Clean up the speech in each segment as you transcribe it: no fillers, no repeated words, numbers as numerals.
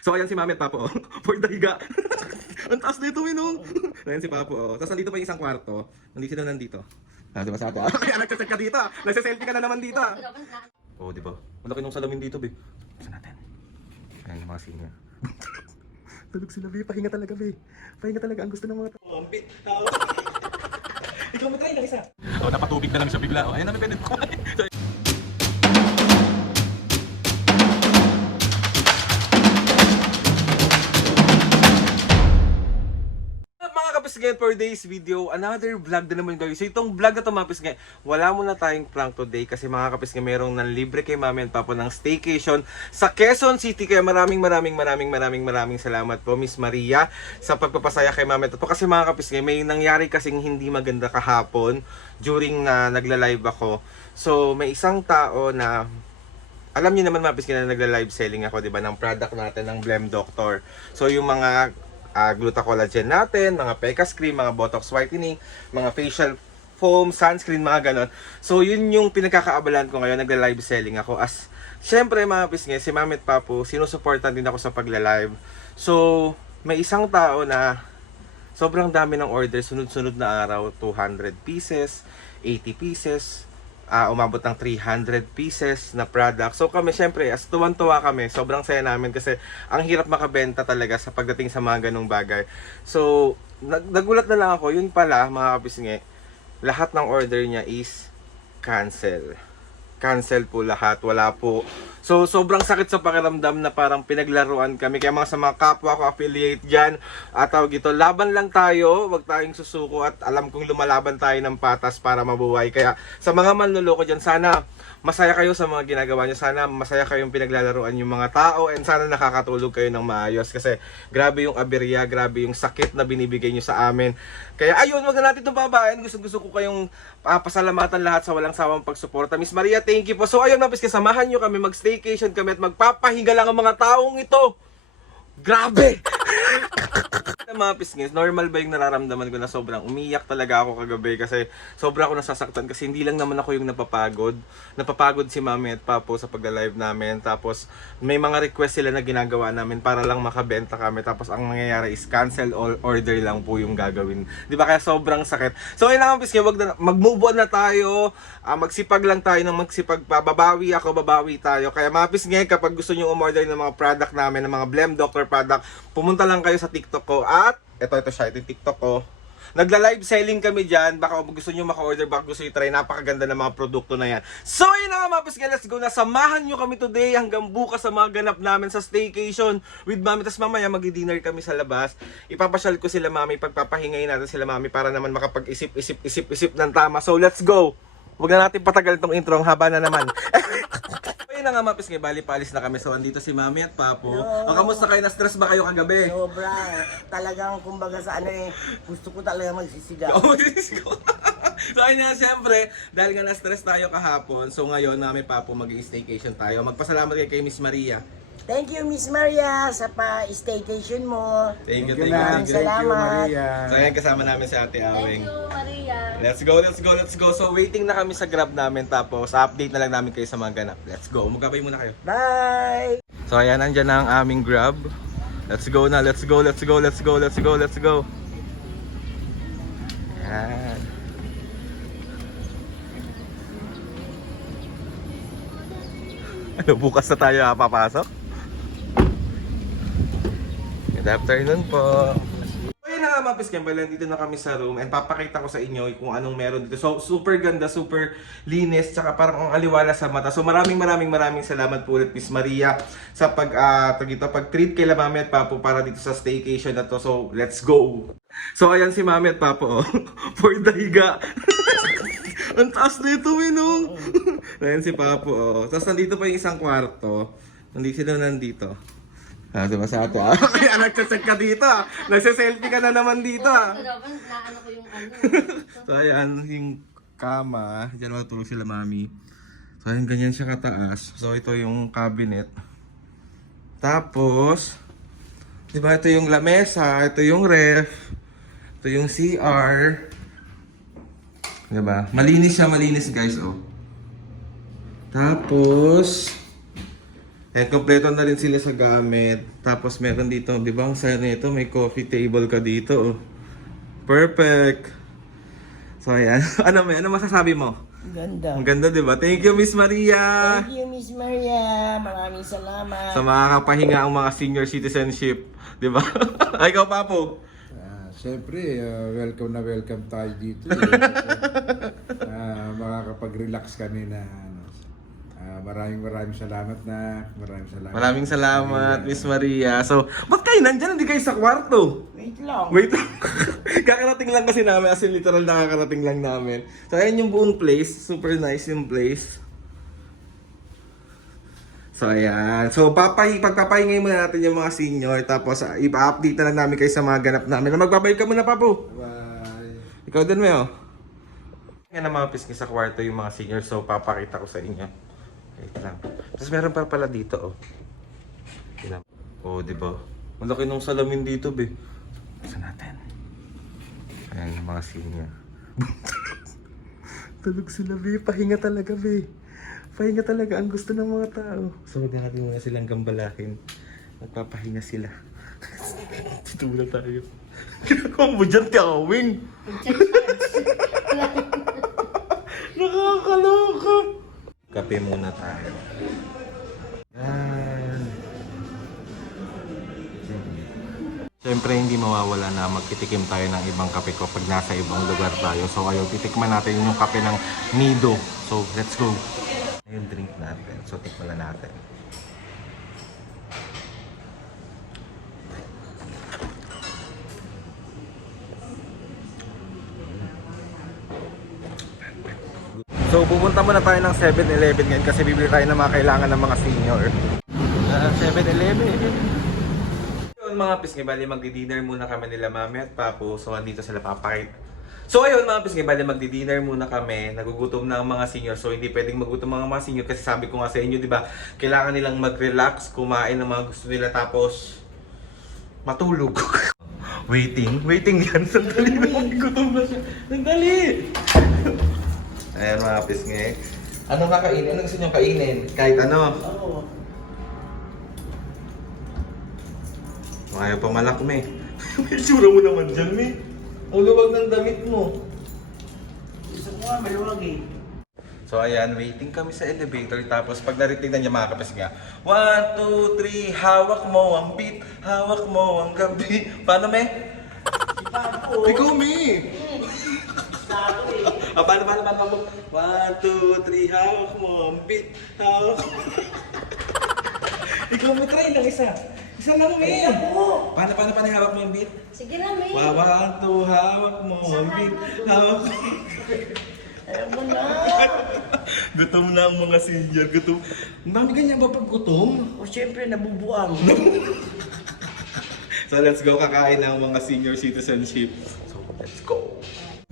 So ayan si Mami at Papo, oh. For the higa. Ang taas dito, Minong. Ayan si Papo, oh. Tapos nandito pa yung isang kwarto. Nandito na nandito. Ah, di ba sa ato? Kaya nagsaset ka dito. Nagsaselfie ka na naman dito. Oh, di ba? Malaki nung salamin dito, be. Buksan natin. Ayan yung mga senior. Tulog sila, be. Pahinga talaga, be. Pahinga talaga ang gusto ng mga tao. Tao. Ikaw matry lang isa. Oh, napatubig na lang siya bigla. Oh, ayun na, may pwede. Ngayon for today's video, another vlog na naman guys. So itong vlog na to mga kapis ngayon, wala muna tayong prank today kasi mga kapis ngayon merong nanlibre kay Mami and Papo ng staycation sa Quezon City. Kaya maraming salamat po Miss Maria sa pagpapasaya kay Mami and Papo. Kasi mga kapis ngayon, may nangyari kasing hindi maganda kahapon during na nagla-live ako. So may isang tao na alam niyo naman mga kapis ngayon na nagla-live selling ako, 'di ba, ng product natin ng Blem Doctor. So yung mga gluta-collagen natin, mga Pecas cream, mga botox whitening, mga facial foam, sunscreen, mga ganon. So yun yung pinagkakaabalan ko ngayon, nagla-live selling ako. As syempre mga pisngi, si Mami at Papo, sinusuportan din ako sa pagla-live. So may isang tao na sobrang dami ng order, sunod-sunod na araw, 200 pieces, 80 pieces, umabot ng 300 pieces na product. So kami syempre, as tuwan-tuwa kami, sobrang saya namin kasi ang hirap makabenta talaga sa pagdating sa mga ganong bagay. So nagulat na lang ako, yun pala mga kapisngi, lahat ng order niya is cancel. Cancel po lahat, wala po. So sobrang sakit sa pakiramdam na parang pinaglaruan kami. Kaya mga sa mga kapwa ko affiliate dyan, tawag ito, laban lang tayo, wag tayong susuko, at alam kong lumalaban tayo ng patas para mabuhay. Kaya sa mga manluloko dyan, sana masaya kayo sa mga ginagawa nyo. Sana masaya kayong pinaglalaruan yung mga tao, and sana nakakatulog kayo ng maayos. Kasi grabe yung aberya, grabe yung sakit na binibigay nyo sa amin. Kaya ayun, wag na natin itong babayan. Gusto ko kayong pasalamatan lahat sa walang sawang pagsuporta. Miss Maria, thank you po. So ayun, mapis, samahan nyo kami, mag-staycation kami at magpapahinga lang ang mga taong ito. Grabe! Mga pisngis, normal ba yung nararamdaman ko na sobrang umiyak talaga ako kagabi kasi sobra ako nasasaktan kasi hindi lang naman ako yung napapagod. Napapagod si Mami at Papo sa pagla-live namin, tapos may mga request sila na ginagawa namin para lang makabenta kami, tapos ang nangyayari is cancel all order lang po yung gagawin. Di ba, kaya sobrang sakit. So ayun lang pisngis, mag-move on na tayo, magsipag lang tayo ng magsipag pa, babawi tayo. Kaya mga pisngis, kapag gusto nyo umorder ng mga product namin, ng mga Blem Doctor product, pumunta lang kayo sa TikTok ko at ito siya, ito yung TikTok ko. Nagla-live selling kami dyan. Baka gusto nyo maka-order, baka gusto nyo try. Napakaganda ng mga produkto na yan. So yun na nga mga pisngis, let's go na. Samahan nyo kami today hanggang bukas sa mga ganap namin sa staycation with Mami. Tapos mamaya mag-dinner kami sa labas. Ipapasyal ko sila Mami, pagpapahingayin natin sila Mami para naman makapag-isip ng tama. So let's go. Huwag na natin patagal itong intro, ang haba na naman. Ayun na nga mga pisngis, bali paalis na kami. So andito si Mami at Papo. O kamusta kayo? Na-stress ba kayo kagabi? Sobra. Talagang kumbaga sa gusto ko talaga magsisigaw. Oo, magsisigaw. So ayun na, siyempre, dahil nga na-stress tayo kahapon, so ngayon Mami Papo mag-i-staycation tayo. Magpasalamat kayo kay Miss Maria. Thank you, Miss Maria, sa pa-staycation mo. Thank you. Salamat. So ayan, kasama namin si Ate Aweng. Thank you, Maria. Let's go. So waiting na kami sa Grab namin, tapos update na lang namin kayo sa mga ganap. Let's go. Magkabay muna kayo. Bye! So ayan, nandyan na ang aming Grab. Let's go na. Let's go. Ayan. Ano, bukas na tayo papasok? Good afternoon po. Ayun na nga mga piskembal, dito na kami sa room and papakita ko sa inyo kung anong meron dito. So super ganda, super linis, tsaka parang ang aliwala sa mata. So maraming salamat po ulit Miss Maria sa pag-treat kay Mami at Papo para dito sa staycation na to. So let's go! So ayan si Mami at Papo, oh. For the higa. Ang taas dito, Minong. Ayan si Papo, oh. Tapos nandito pa yung isang kwarto. Nandito. Diba sa ato? Kaya nagsaset ka dito. Nagsaselfie ka na naman dito. Naano ko yung ano. So ayan, yung kama. Diyan matulog sila Mami. So ayan, ganyan siya kataas. So ito yung cabinet. Tapos, diba ito yung lamesa, ito yung ref, ito yung CR. Diba? Malinis guys, oh. Tapos, kompleto na rin sila sa gamit. Tapos meron dito, di ba ang saya nito, may coffee table ka dito. Oh. Perfect! So ayan, ano masasabi mo? Ganda. Ang ganda, di ba? Thank you, Miss Maria! Thank you, Miss Maria. Maraming salamat. Sa makakapahinga ang mga senior citizenship, di ba? Ay, ikaw, Papo! Siyempre, welcome na welcome tayo dito. Makakapag-relax kami na ano. Maraming salamat na. Maraming salamat, Miss Maria. So, ba't kayo nandyan? Hindi kayo sa kwarto? Wait lang. Wait lang. Kakarating lang kasi namin, as in literal nakakarating lang namin. So, ayan yung buong place. Super nice yung place. So, ayan. So, pagpapahingay muna natin yung mga senior. Tapos, ipa-update na lang namin kayo sa mga ganap namin. Magbabayad ka muna, Papo. Bye. Ikaw din, Meo. Nga na mga pisngi sa kwarto yung mga senior. So, papakita ko sa inyo. Wait lang. Tapos, meron pa pala dito, oh. Tingnan. Oh, di ba? Malaki nung salamin dito, be. Buksan natin. Ayan yung mga senior. Tulog sila, be. Pahinga talaga, be. Pahinga talaga ang gusto ng mga tao. So, wag na natin muna silang gambalakin. Nagpapahinga sila. Dito muna tayo. Ginagawa mo dyan, Tiawing! Nakakaloka! Kape muna tayo. Yan. Siyempre, hindi mawawala na magtitikim tayo ng ibang kape ko pag nasa ibang lugar tayo. So, ayaw, titikman natin yung kape ng Nido. So, let's go! Yung drink natin. So, tikman na natin. So, pupunta muna tayo ng 7-Eleven ngayon kasi bibili tayo ng mga kailangan ng mga senior. 7-Eleven. Yun mga pisngi, bali magdi-dinner muna kami nila Mami at Papo. So, andito sila papakit. So ayun mga pisngi, bali magdi-dinner muna kami. Nagugutom na ang mga senior. So hindi pwedeng magutom ang mga senior kasi sabi ko nga sa inyo, di ba? Kailangan nilang mag-relax, kumain ng mga gusto nila tapos matulog. Waiting yan. Sandali na maggutom na siya. Sandali! Ayan mga pisngi. Ano kakainin? Ano gusto nyo kainin? Kahit ano? Oo. Ayaw pa malakme. May sura mo naman dyan, me. Ang luwag ng damit mo. Gusto ko nga, maluwag eh. So ayan, waiting kami sa elevator. Tapos pag narinig na niya mga kapis nga, 1, 2, 3, hawak mo ang beat, hawak mo ang gabi. Paano, me? Papo. Ikaw, me! Sabi eh. Paano? 1, 2, 3, hawak mo ang beat, hawak mo. Ikaw, me, try lang isa. Isa lang, me. Paano hawak mo yung beat? Sige na, May. Wawanto, hawak mo ang beat, hawak mo. Ayaw mo na. Gutom na ang mga senior, gutom. Ang dami ganyan ba pag gutom? O syempre, nabubuang. So let's go, kakain ng mga senior citizenship. So let's go.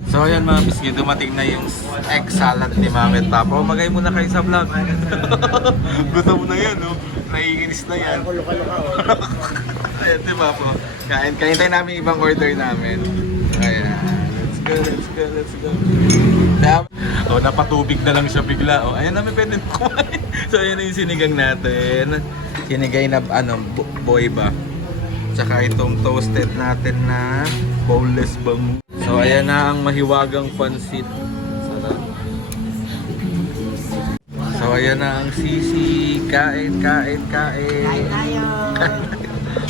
So ayan mga biscuit, dumating na yung egg salad ni Mami at Papo. Magay muna kayo sa vlog. Gutom na yan, no? Naiinis na yan. Kulo-kulo ka. Ayan, di ba po? Kain tayo namin ibang order namin. Ayan. Let's go. Oh, napatubig na lang siya bigla. Oh, ayan namin pwede kumain. So ayan na yung sinigang natin. Sinigay na boy ba? Tsaka itong toasted natin na boneless bangus. So ayan na ang mahiwagang pansit. Sarap. So ayan na ang sisi. Kain. Kain tayo.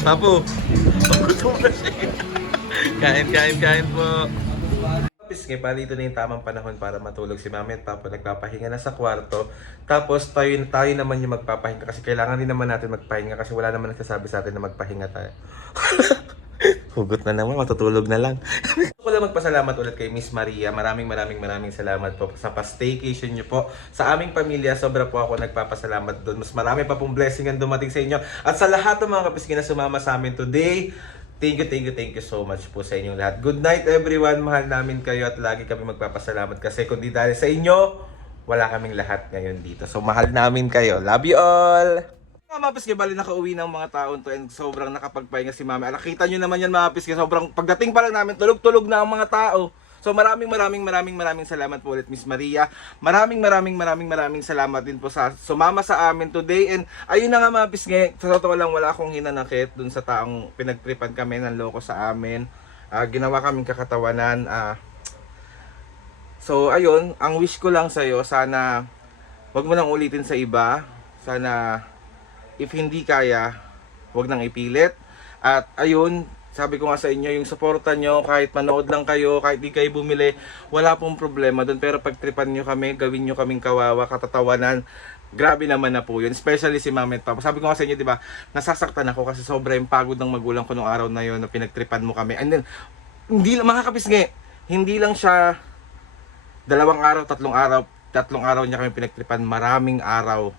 Papo, gutom na siya. Kain po. Pisngi, pali ito na yung tamang panahon para matulog si Mami at Papo. Nagpapahinga na sa kwarto. Tapos tayo naman yung magpapahinga kasi kailangan din naman natin magpahinga kasi wala naman nagsasabi sa atin na magpahinga tayo. Hugot na naman, matutulog na lang. Gusto ko lang magpasalamat ulit kay Miss Maria. Maraming salamat po sa pa-staycation niyo po. Sa aming pamilya, sobra po ako nagpapasalamat doon. Mas marami pa pong blessing ang dumating sa inyo. At sa lahat ng mga kapisngi na sumama sa amin today, thank you so much po sa inyong lahat. Good night everyone, mahal namin kayo at lagi kami magpapasalamat kasi kung di dahil sa inyo, wala kaming lahat ngayon dito. So mahal namin kayo. Love you all! Mga piske, bali nakauwi ng mga taon to and sobrang nakapagpahinga si Mami. Nakita nyo naman yan mga piske, sobrang pagdating pa lang namin, tulog-tulog na ang mga tao. So maraming salamat po ulit Miss Maria. Maraming salamat din po sa sumama sa amin today. And ayun na nga mga pisngi, sa totoo lang wala akong hinanakit dun sa taong pinagtripan kami ng loko sa amin. Ginawa kaming kakatawanan. So ayun, ang wish ko lang sa'yo, sana wag mo nang ulitin sa iba. Sana if hindi kaya, wag nang ipilit. At ayun, sabi ko nga sa inyo, yung suporta nyo, kahit manood lang kayo, kahit di kayo bumili, wala pong problema doon. Pero pagtripan nyo kami, gawin nyo kaming kawawa, katatawanan, grabe naman na po yun. Especially si Mama at Papa. Sabi ko nga sa inyo, di ba, nasasaktan ako kasi sobrang pagod ng magulang ko nung araw na yun na pinagtripan mo kami. And then, hindi lang, mga kapisngi, hindi lang siya 2 araw, 3 araw, 3 araw niya kami pinagtripan, maraming araw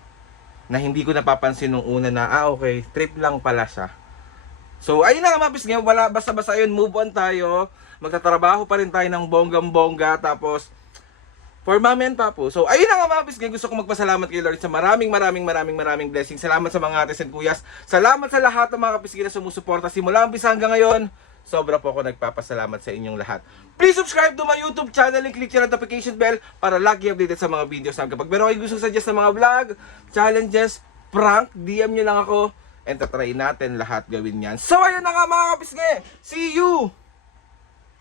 na hindi ko napapansin nung una na, okay, trip lang pala siya. So, ayun na nga mga pisngi, wala, basta-basta yun, move on tayo. Magtatrabaho pa rin tayo ng bonggang-bongga, tapos, for Mami and Papu. So, ayun na nga mga pisngi, gusto ko magpasalamat kay Lord sa maraming blessings. Salamat sa mga ates and kuyas. Salamat sa lahat ng mga kapisngi na sumusuporta. Simula umpisa hanggang ngayon, sobra po ako nagpapasalamat sa inyong lahat. Please subscribe to my YouTube channel and click yung notification bell para lagi updated sa mga videos namin. Kapag meron kayo gusto suggest ng mga vlog, challenges, prank, DM nyo lang ako. And tatry natin lahat gawin yan. So ayun na nga mga kapisngi. See you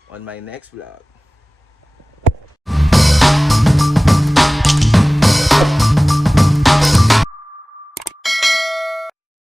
on my next vlog.